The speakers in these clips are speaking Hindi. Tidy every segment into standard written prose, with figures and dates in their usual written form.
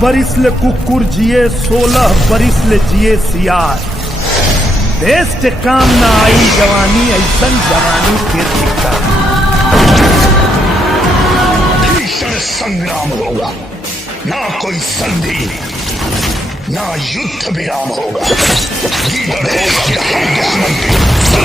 बरिस ले कुकुर जिए 16 बरिस ले जिए सियार। देश के काम ना आई जवानी, ऐसन जवानी फिर दिखता। भीषण संग्राम होगा, ना कोई संधि ना युद्ध विराम होगा।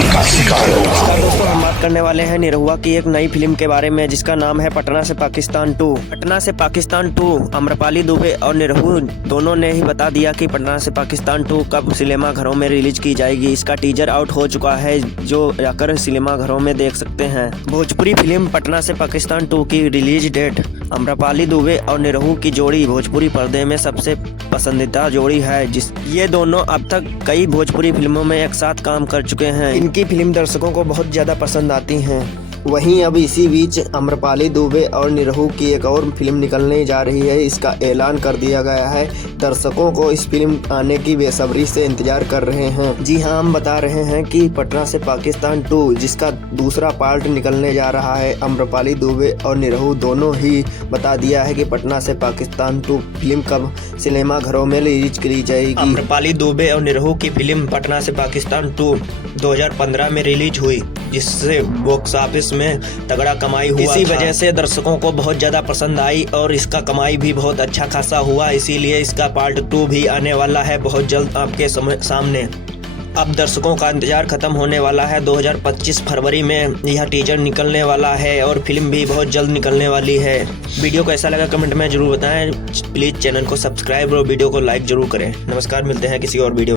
का शिकार होगा। दोस्तों हम बात करने वाले हैं निरहुआ की एक नई फिल्म के बारे में जिसका नाम है पटना से पाकिस्तान 2। पटना से पाकिस्तान 2 आम्रपाली दुबे और निरहु दोनों ने ही बता दिया कि पटना से पाकिस्तान 2 कब सिनेमा घरों में रिलीज की जाएगी। इसका टीजर आउट हो चुका है जो जाकर सिनेमा घरों में देख सकते हैं। भोजपुरी फिल्म पटना से पाकिस्तान 2 की रिलीज डेट आम्रपाली दुबे और निरहु की जोड़ी भोजपुरी पर्दे में सबसे पसंदीदा जोड़ी है। ये दोनों अब तक कई भोजपुरी फिल्मों में एक साथ काम कर चुके हैं। इनकी फिल्म दर्शकों को बहुत ज्यादा पसंद आती हैं। वहीं अब इसी बीच आम्रपाली दुबे और निरहु की एक और फिल्म निकलने जा रही है। इसका ऐलान कर दिया गया है। दर्शकों को इस फिल्म आने की बेसब्री से इंतजार कर रहे हैं। जी हाँ, हम बता रहे हैं कि पटना से पाकिस्तान 2 जिसका दूसरा पार्ट निकलने जा रहा है। आम्रपाली दुबे और निरहु दोनों ही बता दिया है कि पटना से पाकिस्तान 2 फिल्म कब सिनेमा घरों में रिलीज की जाएगी। आम्रपाली दुबे और निरहु की फिल्म पटना से पाकिस्तान 2 2015 में रिलीज हुई, जिससे बॉक्स ऑफिस में तगड़ा कमाई हुआ। इसी वजह से दर्शकों को बहुत ज्यादा पसंद आई और इसका कमाई भी बहुत अच्छा खासा हुआ। इसीलिए इसका पार्ट 2 भी आने वाला है बहुत जल्द आपके सामने। अब दर्शकों का इंतजार खत्म होने वाला है। 2025 फरवरी में यह टीजर निकलने वाला है और फिल्म भी बहुत जल्द निकलने वाली है। वीडियो को ऐसा लगा कमेंट में जरूर बताएं। प्लीज चैनल को सब्सक्राइब और वीडियो को लाइक जरूर करें। नमस्कार, मिलते हैं किसी और वीडियो।